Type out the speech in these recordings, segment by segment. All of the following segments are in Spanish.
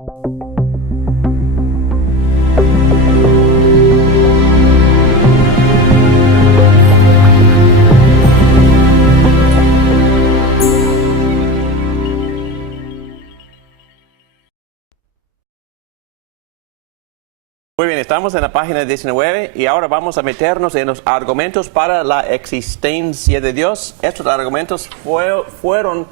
Muy bien, estamos en la página 19 y ahora vamos a meternos en los argumentos para la existencia de Dios. Estos argumentos fueron,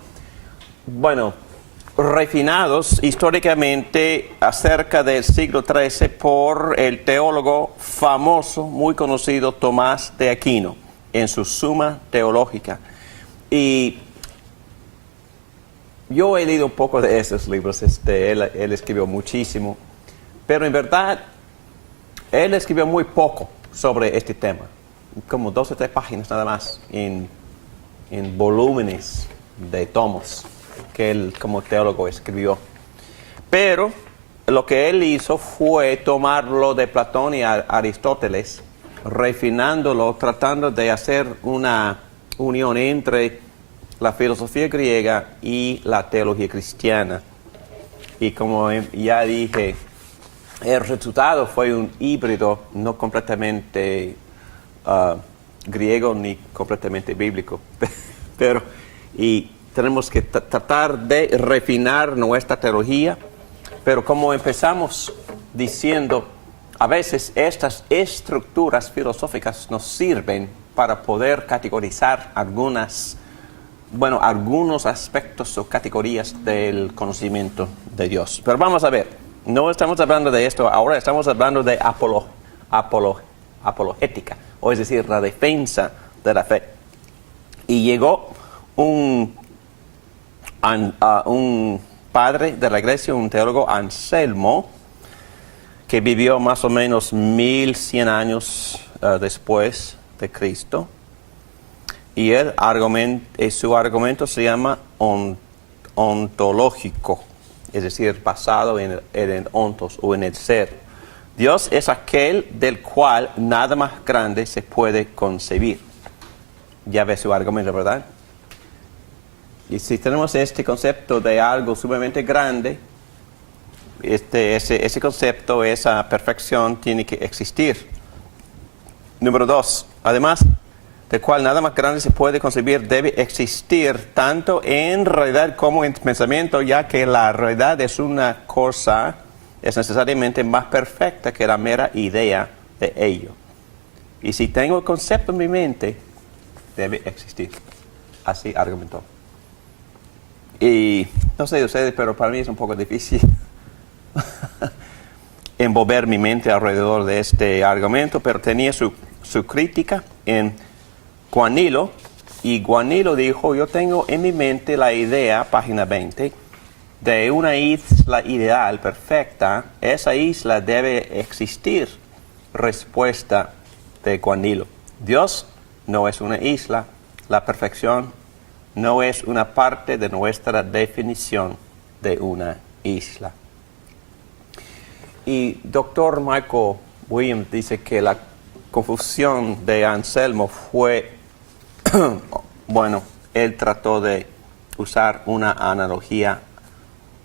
refinados históricamente acerca del siglo XIII por el teólogo famoso, muy conocido, Tomás de Aquino, en su Suma Teológica. Y yo he leído un poco de esos libros, él escribió muchísimo, pero en verdad él escribió muy poco sobre este tema, como 2 o 3 páginas nada más, en volúmenes de tomos que él como teólogo escribió. Pero lo que él hizo fue tomarlo de Platón y Aristóteles, refinándolo, tratando de hacer una unión entre la filosofía griega y la teología cristiana. Y como ya dije, el resultado fue un híbrido no completamente griego ni completamente bíblico. Y tenemos que tratar de refinar nuestra teología, pero como empezamos diciendo, a veces estas estructuras filosóficas nos sirven para poder categorizar algunos aspectos o categorías del conocimiento de Dios. Pero vamos a ver. No estamos hablando de esto ahora, estamos hablando de apologética, o es decir, la defensa de la fe. Y llegó un padre de la iglesia, un teólogo, Anselmo, que vivió más o menos 1100 años después de Cristo. Y su argumento se llama ontológico. Es decir, basado en el ontos o en el ser. Dios es aquel del cual nada más grande se puede concebir. Ya ve su argumento, ¿verdad? Y si tenemos este concepto de algo sumamente grande, ese concepto, esa perfección tiene que existir. Número 2, además, del cual nada más grande se puede concebir, debe existir tanto en realidad como en pensamiento, ya que la realidad es una cosa, es necesariamente más perfecta que la mera idea de ello. Y si tengo el concepto en mi mente, debe existir. Así argumentó. Y no sé de ustedes, pero para mí es un poco difícil envolver mi mente alrededor de este argumento, pero tenía su crítica en Guanilo, y Guanilo dijo, yo tengo en mi mente la idea, página 20, de una isla ideal, perfecta. Esa isla debe existir. Respuesta de Guanilo. Dios no es una isla. La perfección no es una parte de nuestra definición de una isla. Y Dr. Michael Williams dice que la confusión de Anselmo fue él trató de usar una analogía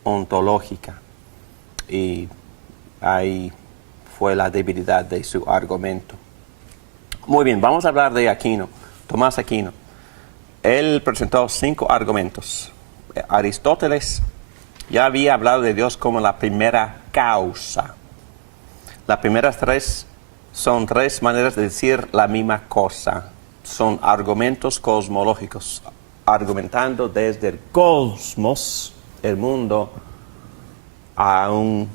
ontológica y ahí fue la debilidad de su argumento. Muy bien, vamos a hablar de Aquino, Tomás Aquino. Él presentó 5 argumentos. Aristóteles ya había hablado de Dios como la primera causa. Las primeras 3 son 3 maneras de decir la misma cosa. Son argumentos cosmológicos, argumentando desde el cosmos, el mundo, a un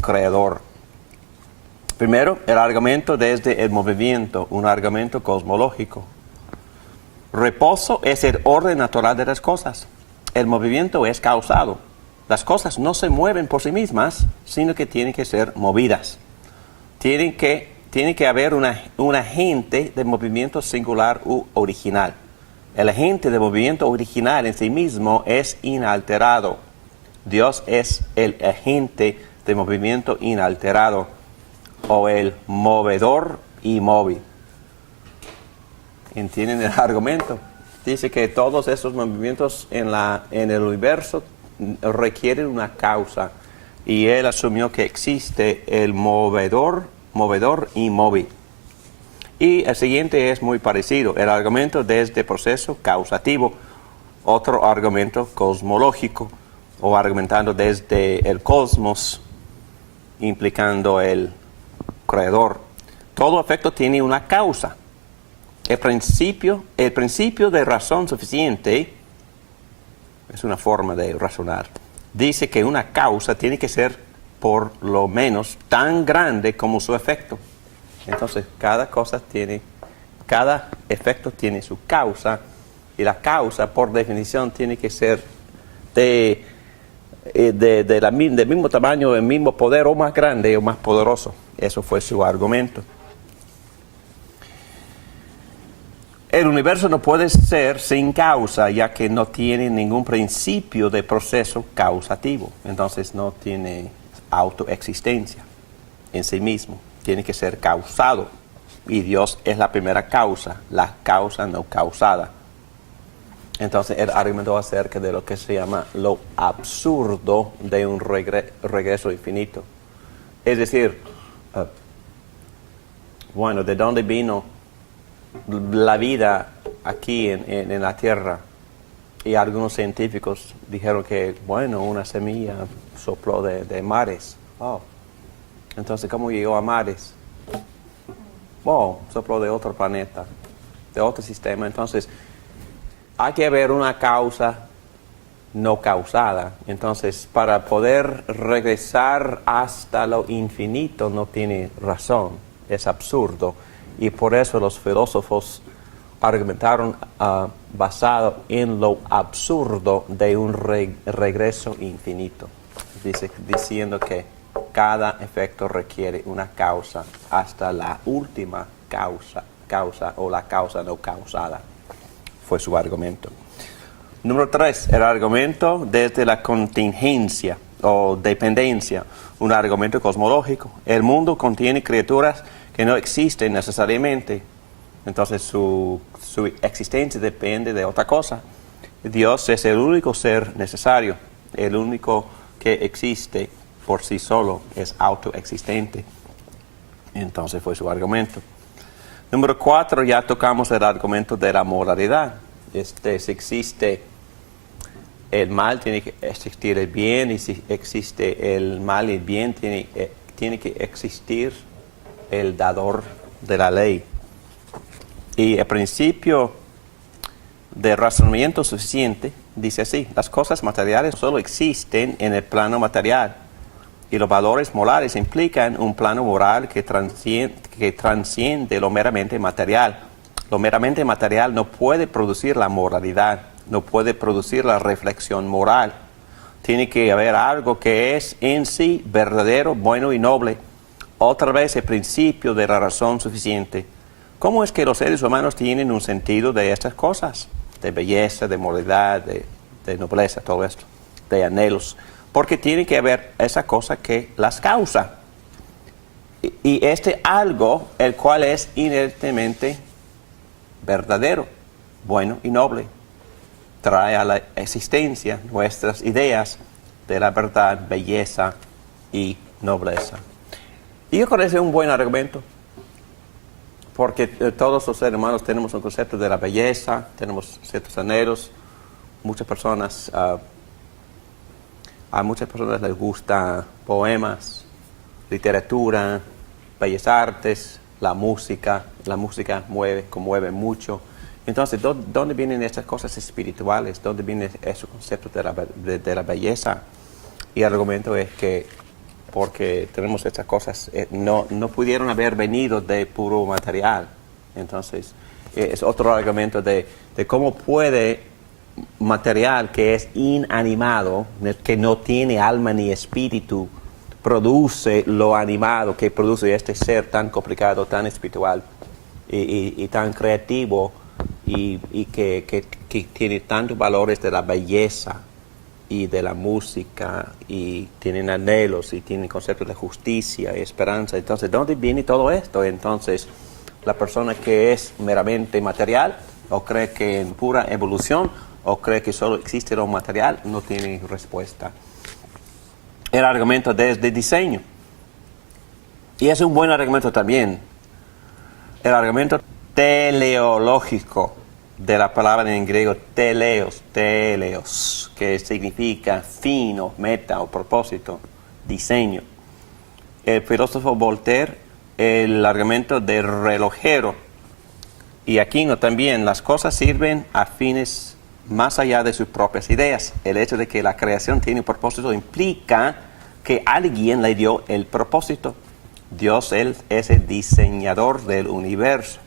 creador. Primero, el argumento desde el movimiento, un argumento cosmológico. Reposo es el orden natural de las cosas. El movimiento es causado. Las cosas no se mueven por sí mismas, sino que tienen que ser movidas. Tiene que haber un agente de movimiento singular u original. El agente de movimiento original en sí mismo es inalterado. Dios es el agente de movimiento inalterado, o el movedor inmóvil. ¿Entienden el argumento? Dice que todos esos movimientos en el universo requieren una causa. y él asumió que existe el movedor y móvil. Y el siguiente es muy parecido, el argumento desde proceso causativo, otro argumento cosmológico, o argumentando desde el cosmos, implicando el creador. Todo efecto tiene una causa. El principio de razón suficiente es una forma de razonar. Dice que una causa tiene que ser por lo menos tan grande como su efecto. Entonces, cada efecto tiene su causa, y la causa, por definición, tiene que ser del mismo tamaño, del mismo poder, o más grande o más poderoso. Eso fue su argumento. El universo no puede ser sin causa, ya que no tiene ningún principio de proceso causativo. Entonces no tiene autoexistencia en sí mismo. Tiene que ser causado. Y Dios es la primera causa, la causa no causada. Entonces él argumentó acerca de lo que se llama lo absurdo de un regreso infinito. Es decir, bueno, ¿de dónde vino la vida aquí en la Tierra? Y algunos científicos dijeron que, bueno, una semilla sopló de mares. Oh. Entonces, ¿cómo llegó a mares? Oh, sopló de otro planeta, de otro sistema. Entonces, hay que haber una causa no causada. Entonces, para poder regresar hasta lo infinito no tiene razón. Es absurdo. Y por eso los filósofos argumentaron basado en lo absurdo de un regreso infinito, diciendo que cada efecto requiere una causa hasta la última causa o la causa no causada. Fue su argumento. Número 3, el argumento desde la contingencia o dependencia, un argumento cosmológico. El mundo contiene criaturas que no existen necesariamente, entonces su existencia depende de otra cosa. Dios es el único ser necesario, el único que existe por sí solo, es autoexistente. Entonces fue su argumento. Número 4, ya tocamos el argumento de la moralidad. Si existe el mal, tiene que existir el bien, y si existe el mal y el bien, tiene que existir el dador de la ley. Y el principio de razonamiento suficiente dice así: las cosas materiales solo existen en el plano material, y los valores morales implican un plano moral que transciende lo meramente material. Lo meramente material no puede producir la moralidad, no puede producir la reflexión moral. Tiene que haber algo que es en sí verdadero, bueno y noble. Otra vez el principio de la razón suficiente. ¿Cómo es que los seres humanos tienen un sentido de estas cosas? De belleza, de moralidad, de nobleza, todo esto, de anhelos. Porque tiene que haber esa cosa que las causa. Y algo, el cual es inherentemente verdadero, bueno y noble, trae a la existencia nuestras ideas de la verdad, belleza y nobleza. Y yo creo que ese es un buen argumento, porque todos los seres humanos tenemos un concepto de la belleza, tenemos ciertos anhelos. A muchas personas les gustan poemas, literatura, bellas artes, la música conmueve mucho. Entonces, ¿dónde vienen estas cosas espirituales? ¿Dónde viene ese concepto de la belleza? Y el argumento es que porque tenemos estas cosas, no pudieron haber venido de puro material. Entonces, es otro argumento de cómo puede material que es inanimado, que no tiene alma ni espíritu, produce lo animado que produce este ser tan complicado, tan espiritual y tan creativo, y que tiene tantos valores de la belleza y de la música, y tienen anhelos y tienen conceptos de justicia y esperanza. Entonces, ¿dónde viene todo esto? Entonces, la persona que es meramente material, o cree que en pura evolución, o cree que solo existe lo material, no tiene respuesta. el argumento desde diseño. Y es un buen argumento también. El argumento teleológico de la palabra en griego teleos, que significa fin o meta o propósito, diseño. El filósofo Voltaire, el argumento del relojero. Y Aquino también, las cosas sirven a fines más allá de sus propias ideas. El hecho de que la creación tiene un propósito implica que alguien le dio el propósito. Dios, Él es el diseñador del universo.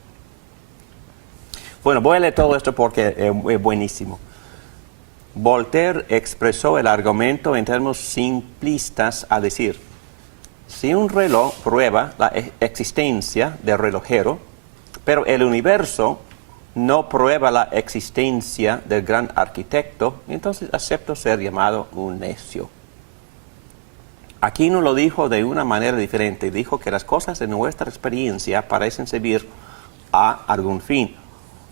Bueno, voy a leer todo esto porque es buenísimo. Voltaire expresó el argumento en términos simplistas al decir, si un reloj prueba la existencia del relojero, pero el universo no prueba la existencia del gran arquitecto, entonces acepto ser llamado un necio. Aquino lo dijo de una manera diferente. Dijo que las cosas en nuestra experiencia parecen servir a algún fin.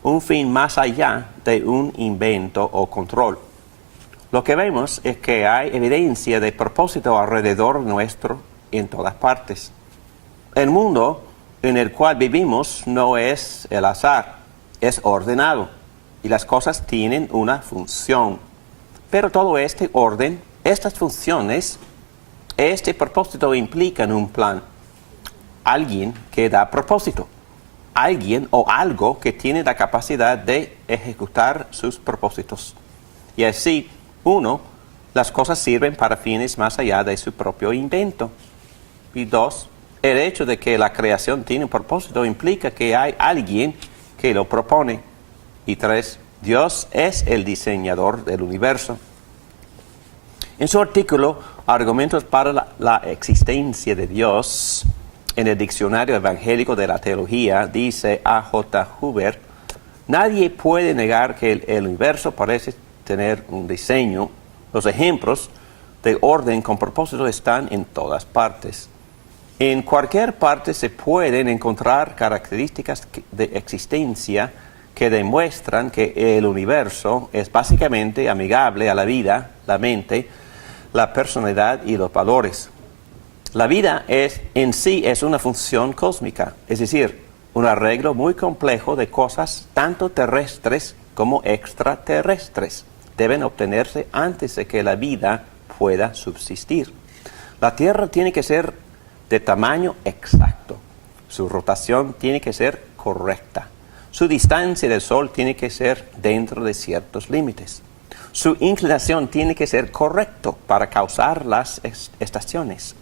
Un fin más allá de un invento o control. Lo que vemos es que hay evidencia de propósito alrededor nuestro en todas partes. El mundo en el cual vivimos no es el azar, es ordenado. Y las cosas tienen una función. Pero todo este orden, estas funciones, este propósito implica un plan. Alguien que da propósito. Alguien o algo que tiene la capacidad de ejecutar sus propósitos. Y así, uno, las cosas sirven para fines más allá de su propio invento. Y dos, el hecho de que la creación tiene un propósito implica que hay alguien que lo propone. Y tres, Dios es el diseñador del universo. En su artículo, Argumentos para la existencia de Dios, en el Diccionario Evangélico de la Teología, dice A.J. Huber, nadie puede negar que el universo parece tener un diseño. Los ejemplos de orden con propósito están en todas partes. En cualquier parte se pueden encontrar características de existencia que demuestran que el universo es básicamente amigable a la vida, la mente, la personalidad y los valores. La vida en sí es una función cósmica, es decir, un arreglo muy complejo de cosas tanto terrestres como extraterrestres. Deben obtenerse antes de que la vida pueda subsistir. La Tierra tiene que ser de tamaño exacto. Su rotación tiene que ser correcta. Su distancia del Sol tiene que ser dentro de ciertos límites. Su inclinación tiene que ser correcto para causar las estaciones.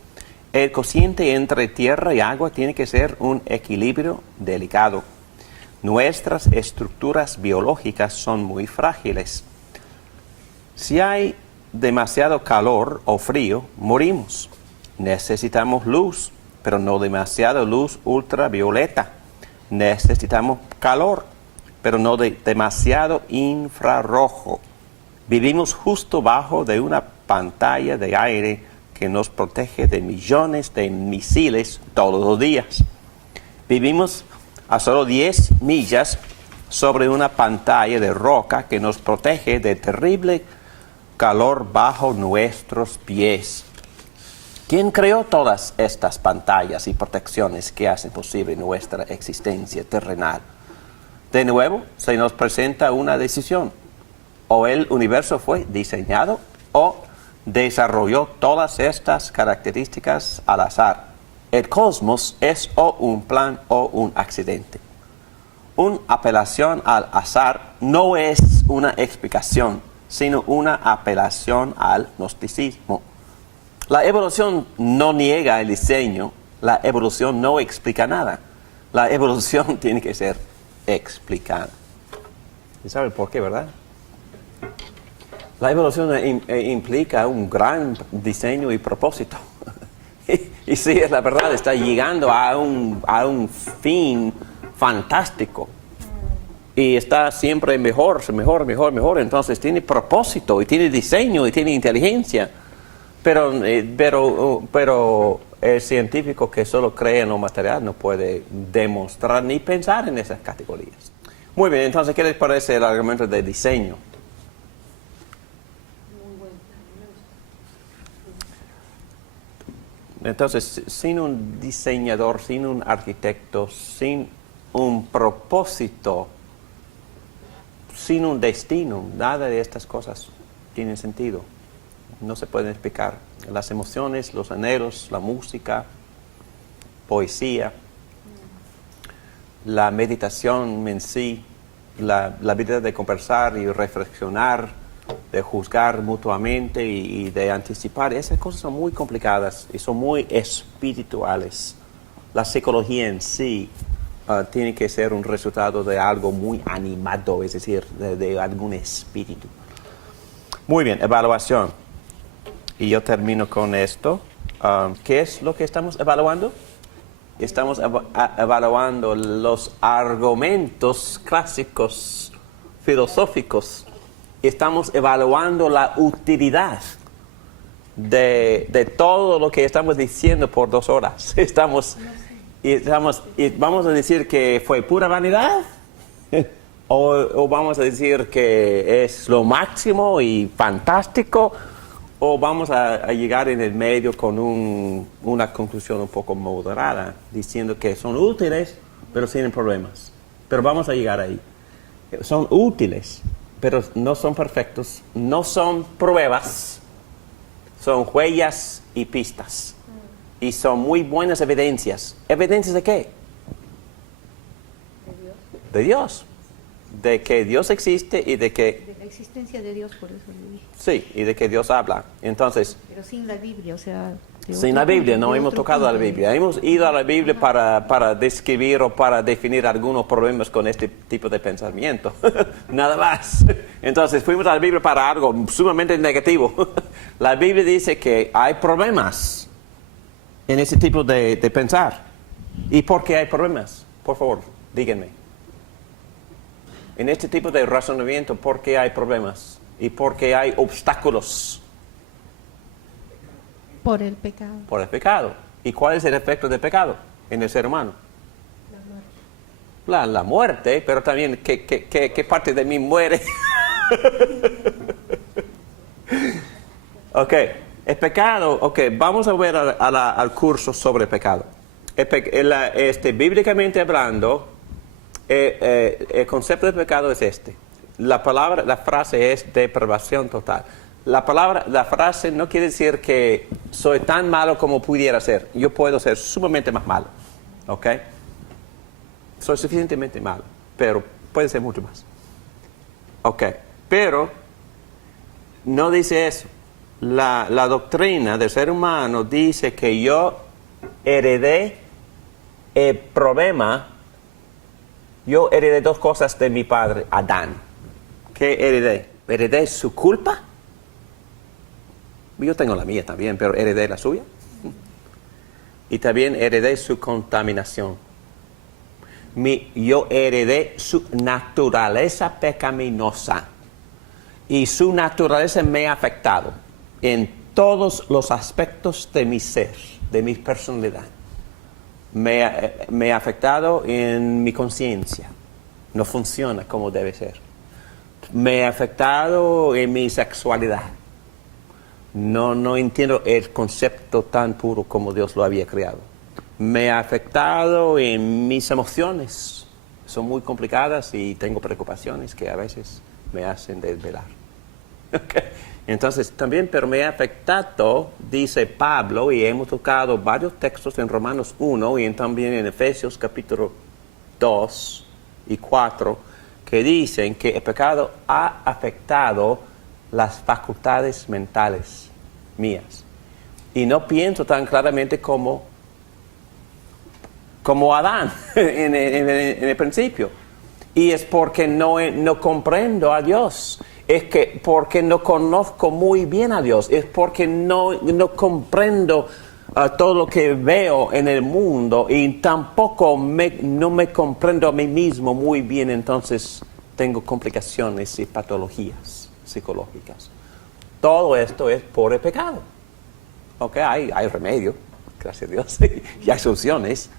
El cociente entre tierra y agua tiene que ser un equilibrio delicado. Nuestras estructuras biológicas son muy frágiles. Si hay demasiado calor o frío, morimos. Necesitamos luz, pero no demasiada luz ultravioleta. Necesitamos calor, pero no demasiado infrarrojo. Vivimos justo bajo de una pantalla de aire que nos protege de millones de misiles todos los días. Vivimos a solo 10 millas sobre una pantalla de roca que nos protege de terrible calor bajo nuestros pies. ¿Quién creó todas estas pantallas y protecciones que hacen posible nuestra existencia terrenal? De nuevo, se nos presenta una decisión. O el universo fue diseñado o desarrolló todas estas características al azar. El cosmos es o un plan o un accidente. Una apelación al azar no es una explicación, sino una apelación al gnosticismo. La evolución no niega el diseño, la evolución no explica nada. La evolución tiene que ser explicada. ¿Y sabe por qué, verdad? La evolución implica un gran diseño y propósito. y sí, es la verdad, está llegando a un fin fantástico. Y está siempre mejor. Entonces tiene propósito y tiene diseño y tiene inteligencia. Pero el científico que solo cree en lo material no puede demostrar ni pensar en esas categorías. Muy bien, entonces, ¿qué les parece el argumento de diseño? Entonces, sin un diseñador, sin un arquitecto, sin un propósito, sin un destino, nada de estas cosas tiene sentido. No se pueden explicar. Las emociones, los anhelos, la música, poesía, la meditación en sí, la habilidad de conversar y reflexionar, de juzgar mutuamente y de anticipar, esas cosas son muy complicadas y son muy espirituales. La psicología en sí tiene que ser un resultado de algo muy animado, es decir, de algún espíritu. Muy bien, evaluación. Y yo termino con esto. ¿Qué es lo que estamos evaluando? Estamos evaluando los argumentos clásicos filosóficos. Estamos evaluando la utilidad de todo lo que estamos diciendo por 2 horas. Y vamos a decir que fue pura vanidad o vamos a decir que es lo máximo y fantástico, o vamos a llegar en el medio con una conclusión un poco moderada, diciendo que son útiles, pero tienen problemas. Pero vamos a llegar ahí. Son útiles, pero no son perfectos, no son pruebas, son huellas y pistas. Y son muy buenas evidencias. ¿Evidencias de qué? De Dios. De Dios. De que Dios existe y de que... De la existencia de Dios, por eso lo dije. Sí, y de que Dios habla. Entonces... Pero sin la Biblia, o sea... Sin la Biblia, no hemos tocado a la Biblia. Hemos ido a la Biblia para describir o para definir algunos problemas con este tipo de pensamiento. Nada más. Entonces fuimos a la Biblia para algo sumamente negativo. La Biblia dice que hay problemas en ese tipo de pensar. ¿Y por qué hay problemas? Por favor, díganme. En este tipo de razonamiento, ¿por qué hay problemas? ¿Y por qué hay obstáculos? Por el pecado. Por el pecado. ¿Y cuál es el efecto del pecado en el ser humano? La muerte. La muerte, pero también, ¿qué parte de mí muere? Ok. El pecado, vamos a ver al curso sobre el pecado. Bíblicamente hablando, el concepto de pecado es este. La frase es depravación total. La frase no quiere decir que soy tan malo como pudiera ser. Yo puedo ser sumamente más malo, ¿ok? Soy suficientemente malo, pero puede ser mucho más. Ok, pero no dice eso. La doctrina del ser humano dice que yo heredé el problema. Yo heredé 2 cosas de mi padre, Adán. ¿Qué heredé? ¿Heredé su culpa? Yo tengo la mía también, pero heredé la suya. Y también heredé su contaminación. Yo heredé su naturaleza pecaminosa. Y su naturaleza me ha afectado en todos los aspectos de mi ser, de mi personalidad. Me ha afectado en mi conciencia. No funciona como debe ser. Me ha afectado en mi sexualidad. No entiendo el concepto tan puro como Dios lo había creado. Me ha afectado en mis emociones. Son muy complicadas y tengo preocupaciones que a veces me hacen desvelar. Okay. Entonces, también, pero me ha afectado, dice Pablo, y hemos tocado varios textos en Romanos 1 y también en Efesios capítulo 2 y 4, que dicen que el pecado ha afectado las facultades mentales mías. Y no pienso tan claramente como Adán en el principio. Y es porque no comprendo a Dios. Es que porque no conozco muy bien a Dios. Es porque no comprendo todo lo que veo en el mundo y tampoco no me comprendo a mí mismo muy bien. Entonces tengo complicaciones y patologías psicológicas. Todo esto es por el pecado. Hay remedio, gracias a Dios, y hay soluciones,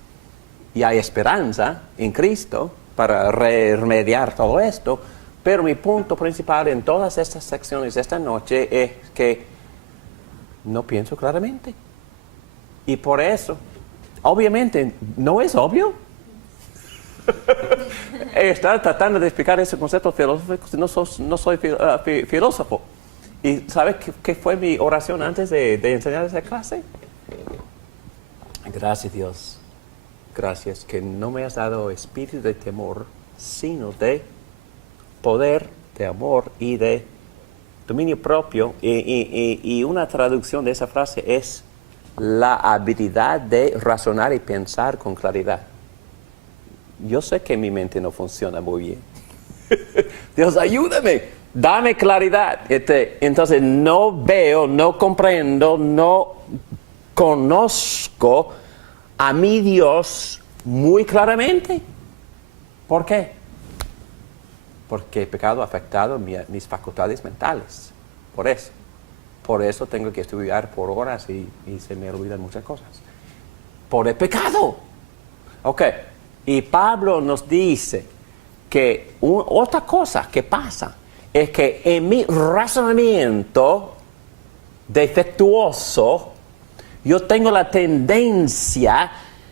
y hay esperanza en Cristo para remediar todo esto, pero mi punto principal en todas estas secciones esta noche es que no pienso claramente. Y por eso, obviamente, ¿no es obvio? Estaba tratando de explicar ese concepto filosófico, no soy filósofo. ¿Y sabes qué fue mi oración antes de enseñar esa clase? Gracias, Dios. Gracias que no me has dado espíritu de temor, sino de poder, de amor y de dominio propio. Y una traducción de esa frase es la habilidad de razonar y pensar con claridad. Yo sé que mi mente no funciona muy bien. Dios, ayúdame, dame claridad. Entonces no veo, no comprendo, no conozco a mi Dios muy claramente. ¿Por qué? Porque el pecado ha afectado mis facultades mentales. Por eso tengo que estudiar por horas y se me olvidan muchas cosas. Por el pecado. Ok. Y Pablo nos dice que otra cosa que pasa es que en mi razonamiento defectuoso, yo tengo la tendencia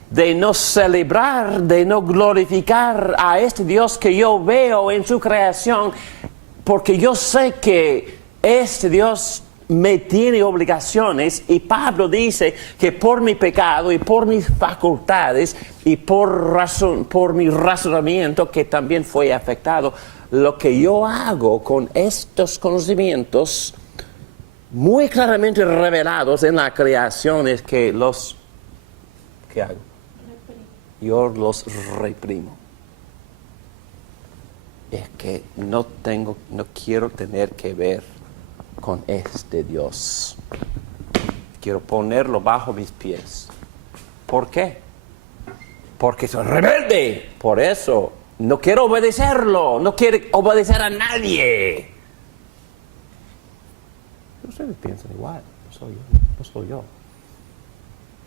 de no celebrar, de no glorificar a este Dios que yo veo en su creación, porque yo sé que este Dios me tiene obligaciones, y Pablo dice que por mi pecado y por mis facultades y por mi razonamiento que también fue afectado, lo que yo hago con estos conocimientos muy claramente revelados en la creación es que ¿qué hago? Yo los reprimo. Es que no quiero tener que ver con este Dios. Quiero ponerlo bajo mis pies. ¿Por qué? Porque soy rebelde. Por eso no quiero obedecerlo. No quiero obedecer a nadie. Ustedes piensan igual. No soy yo.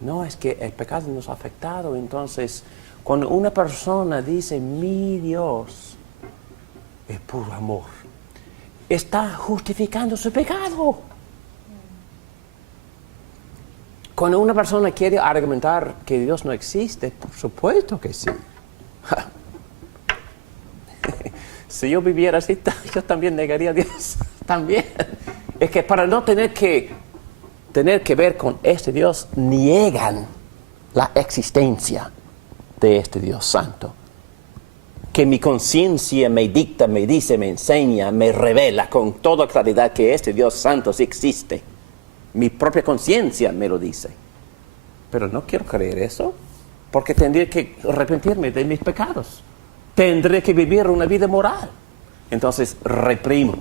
No, es que el pecado nos ha afectado. Entonces, cuando una persona dice, mi Dios es puro amor, está justificando su pecado. Cuando una persona quiere argumentar que Dios no existe, por supuesto que sí. Si yo viviera así, yo también negaría a Dios. También. Es que para no tener que ver con este Dios, niegan la existencia de este Dios santo. Que mi conciencia me dicta, me dice, me enseña, me revela con toda claridad que este Dios santo sí existe. Mi propia conciencia me lo dice. Pero no quiero creer eso, porque tendría que arrepentirme de mis pecados. Tendré que vivir una vida moral. Entonces reprimo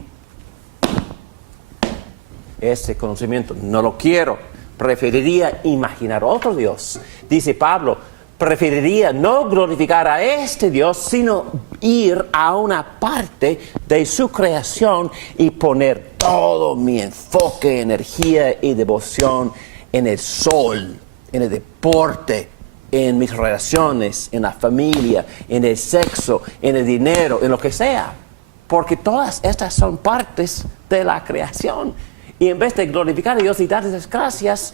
ese conocimiento. No lo quiero. Preferiría imaginar otro Dios. Dice Pablo, preferiría no glorificar a este Dios, sino ir a una parte de su creación y poner todo mi enfoque, energía y devoción en el sol, en el deporte, en mis relaciones, en la familia, en el sexo, en el dinero, en lo que sea. Porque todas estas son partes de la creación. Y en vez de glorificar a Dios y darles gracias,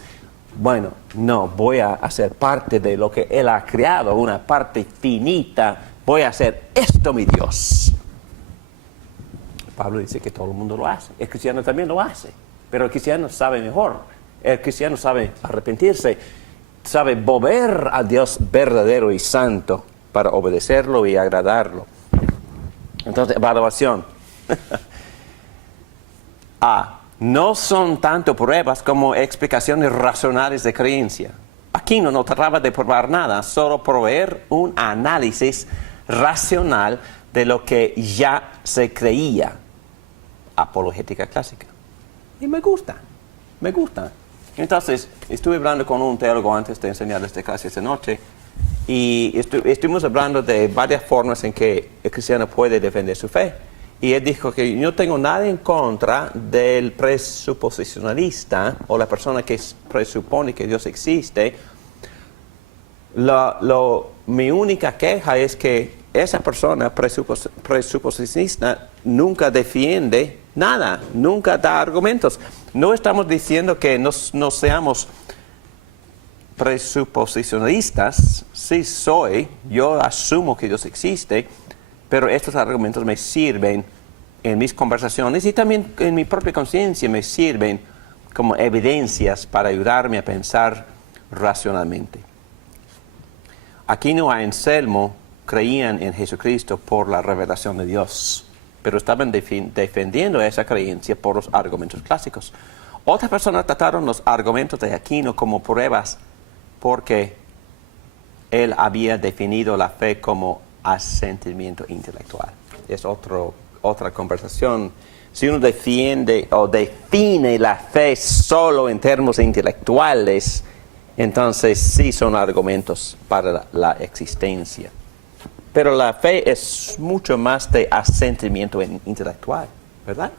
bueno, no, voy a hacer parte de lo que Él ha creado, una parte finita. Voy a hacer esto, mi Dios. Pablo dice que todo el mundo lo hace. El cristiano también lo hace. Pero el cristiano sabe mejor. El cristiano sabe arrepentirse. Sabe volver al Dios verdadero y santo para obedecerlo y agradarlo. Entonces, evaluación. No son tanto pruebas como explicaciones racionales de creencia. Aquí no trataba de probar nada, solo proveer un análisis racional de lo que ya se creía. Apologética clásica. Y me gusta. Entonces, estuve hablando con un teólogo antes de enseñar esta clase esta noche, y estuvimos hablando de varias formas en que el cristiano puede defender su fe. Y él dijo que yo no tengo nada en contra del presuposicionalista o la persona que presupone que Dios existe. Mi única queja es que esa persona presuposicionista nunca defiende nada, nunca da argumentos. No estamos diciendo que no seamos presuposicionalistas, sí soy, yo asumo que Dios existe, pero estos argumentos me sirven en mis conversaciones y también en mi propia conciencia me sirven como evidencias para ayudarme a pensar racionalmente. Aquino y Anselmo creían en Jesucristo por la revelación de Dios, pero estaban defendiendo esa creencia por los argumentos clásicos. Otras personas trataron los argumentos de Aquino como pruebas porque él había definido la fe como asentimiento intelectual. Es otra conversación. Si uno defiende o define la fe solo en términos intelectuales, entonces sí son argumentos para la existencia. Pero la fe es mucho más de asentimiento intelectual, ¿verdad?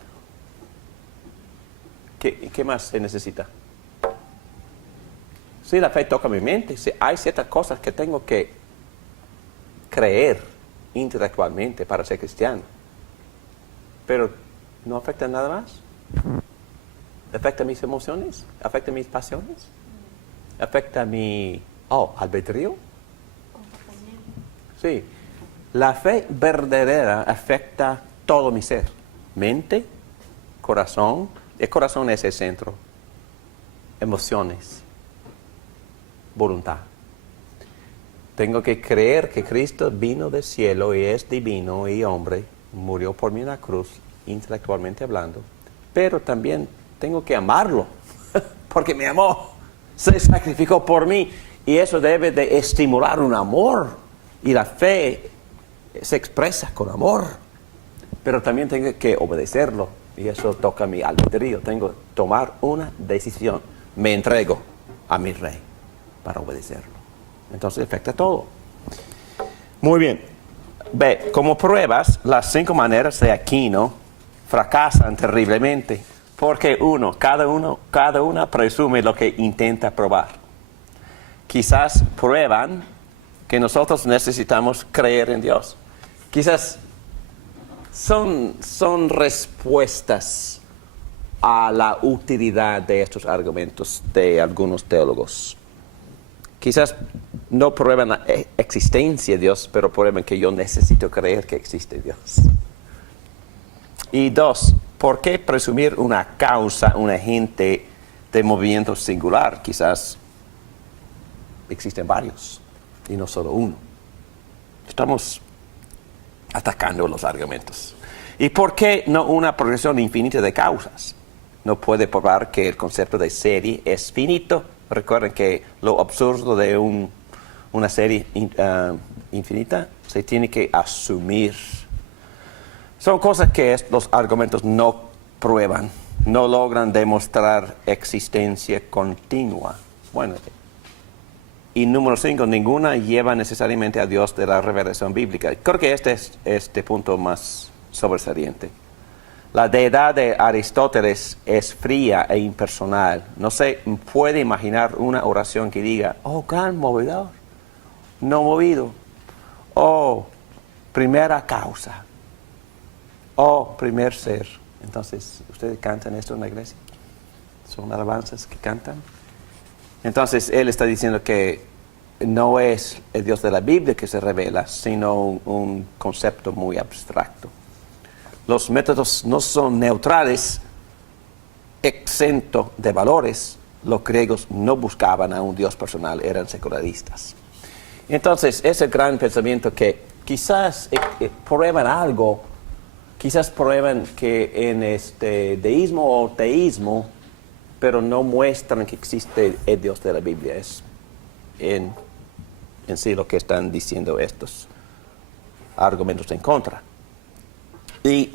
¿Qué más se necesita? Sí, la fe toca mi mente. Sí, hay ciertas cosas que tengo que creer intelectualmente para ser cristiano. Pero no afecta nada más. ¿Afecta mis emociones? ¿Afecta mis pasiones? ¿Afecta mi albedrío? Sí. La fe verdadera afecta todo mi ser. Mente, corazón. El corazón es el centro. Emociones. Voluntad. Tengo que creer que Cristo vino del cielo y es divino y hombre, murió por mí en la cruz, intelectualmente hablando, pero también tengo que amarlo, porque me amó, se sacrificó por mí, y eso debe de estimular un amor, y la fe se expresa con amor, pero también tengo que obedecerlo, y eso toca mi albedrío, tengo que tomar una decisión, me entrego a mi rey para obedecerlo. Entonces afecta todo. Muy bien. Ve, como pruebas, las 5 maneras de Aquino fracasan terriblemente, porque cada una presume lo que intenta probar. Quizás prueban que nosotros necesitamos creer en Dios. Quizás son respuestas a la utilidad de estos argumentos de algunos teólogos. Quizás no prueban la existencia de Dios, pero prueban que yo necesito creer que existe Dios. Y 2, ¿por qué presumir una causa, un agente de movimiento singular? Quizás existen varios y no solo uno. Estamos atacando los argumentos. ¿Y por qué no una progresión infinita de causas? No puede probar que el concepto de serie es finito. Recuerden que lo absurdo de una serie infinita se tiene que asumir. Son cosas que los argumentos no prueban, no logran demostrar existencia continua. Bueno, y número 5, ninguna lleva necesariamente a Dios de la revelación bíblica. Creo que este es este punto más sobresaliente. La deidad de Aristóteles es fría e impersonal. No se puede imaginar una oración que diga, oh, gran movedor, no movido, oh, primera causa, oh, primer ser. Entonces, ¿ustedes cantan esto en la iglesia? ¿Son alabanzas que cantan? Entonces, él está diciendo que no es el Dios de la Biblia que se revela, sino un concepto muy abstracto. Los métodos no son neutrales, exentos de valores. Los griegos no buscaban a un Dios personal, eran secularistas. Entonces, ese gran pensamiento que quizás prueban algo, quizás prueban que en este deísmo o teísmo, pero no muestran que existe el Dios de la Biblia. Es en sí lo que están diciendo estos argumentos en contra. Y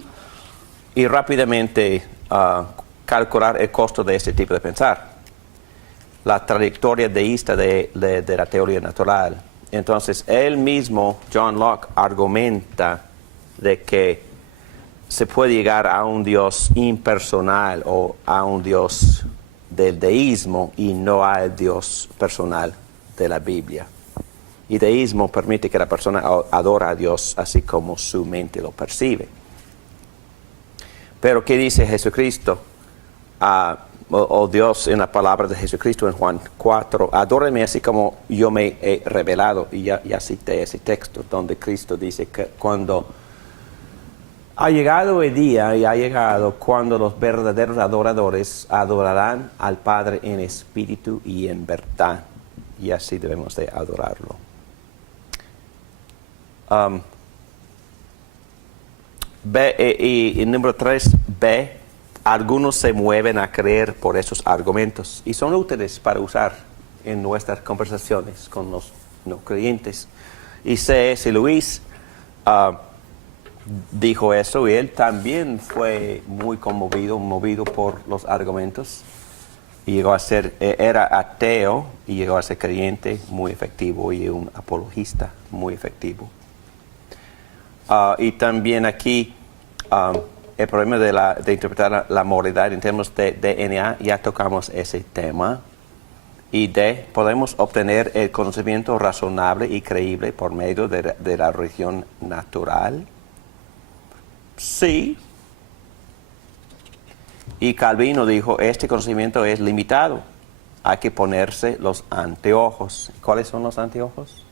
rápidamente calcular el costo de este tipo de pensar. La trayectoria deísta de la teoría natural. Entonces, él mismo, John Locke, argumenta de que se puede llegar a un Dios impersonal o a un Dios del deísmo y no al Dios personal de la Biblia. Y deísmo permite que la persona adora a Dios así como su mente lo percibe. Pero ¿qué dice Jesucristo? o Dios en la palabra de Jesucristo en Juan 4, adóreme así como yo me he revelado. Y ya cité ese texto donde Cristo dice que cuando ha llegado el día y ha llegado cuando los verdaderos adoradores adorarán al Padre en espíritu y en verdad. Y así debemos de adorarlo. Y número 3b, algunos se mueven a creer por esos argumentos y son útiles para usar en nuestras conversaciones con los no creyentes. Y C.S. Lewis dijo eso y él también fue muy movido por los argumentos. Y llegó a ser, era ateo y llegó a ser creyente muy efectivo y un apologista muy efectivo. Y también aquí el problema de interpretar la moralidad en términos de DNA, ya tocamos ese tema. Y D, podemos obtener el conocimiento razonable y creíble por medio de la religión natural. Sí. Y Calvino dijo, este conocimiento es limitado. Hay que ponerse los anteojos. ¿Cuáles son los anteojos?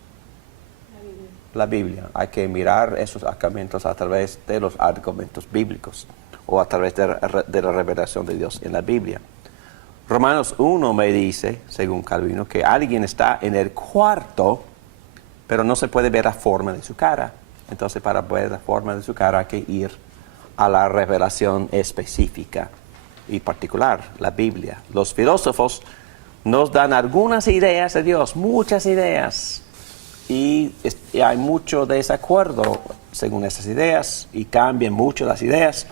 La Biblia. Hay que mirar esos argumentos a través de los argumentos bíblicos o a través de la revelación de Dios en la Biblia. Romanos 1 me dice, según Calvino, que alguien está en el cuarto, pero no se puede ver la forma de su cara. Entonces, para ver la forma de su cara hay que ir a la revelación específica y particular, la Biblia. Los filósofos nos dan algunas ideas de Dios, muchas ideas, y hay mucho desacuerdo según esas ideas, y cambian mucho las ideas,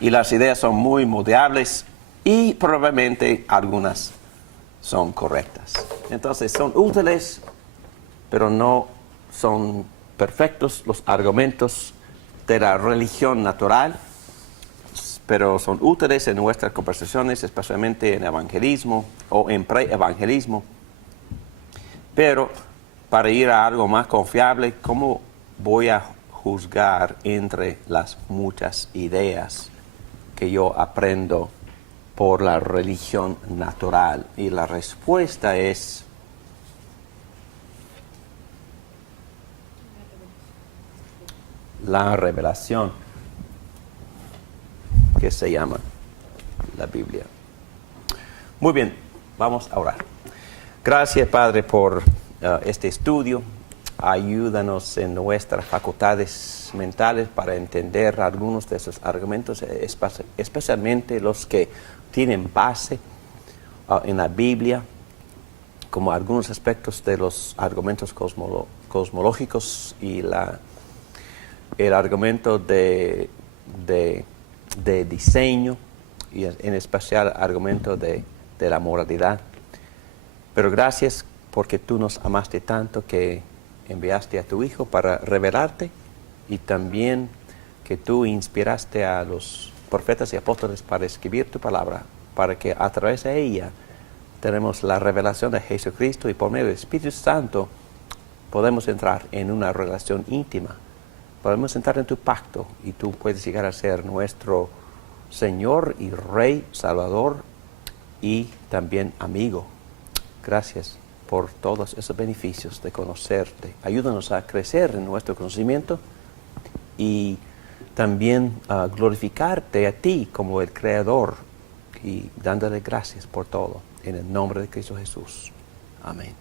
y las ideas son muy moldeables, y probablemente algunas son correctas. Entonces son útiles, pero no son perfectos los argumentos de la religión natural, pero son útiles en nuestras conversaciones, especialmente en evangelismo o en pre-evangelismo. Pero para ir a algo más confiable, ¿cómo voy a juzgar entre las muchas ideas que yo aprendo por la religión natural? Y la respuesta es la revelación, que se llama la Biblia. Muy bien, vamos a orar. Gracias, Padre, por este estudio. Ayúdanos en nuestras facultades mentales para entender algunos de esos argumentos, especialmente los que tienen base en la Biblia, como algunos aspectos de los argumentos cosmológicos y el argumento de diseño y en especial argumento de la moralidad. Pero gracias porque tú nos amaste tanto que enviaste a tu Hijo para revelarte, y también que tú inspiraste a los profetas y apóstoles para escribir tu palabra, para que a través de ella tenemos la revelación de Jesucristo, y por medio del Espíritu Santo podemos entrar en una relación íntima. Podemos entrar en tu pacto y tú puedes llegar a ser nuestro Señor y Rey, Salvador y también amigo. Gracias por todos esos beneficios de conocerte. Ayúdanos a crecer en nuestro conocimiento y también a glorificarte a ti como el Creador, y dándole gracias por todo. En el nombre de Cristo Jesús. Amén.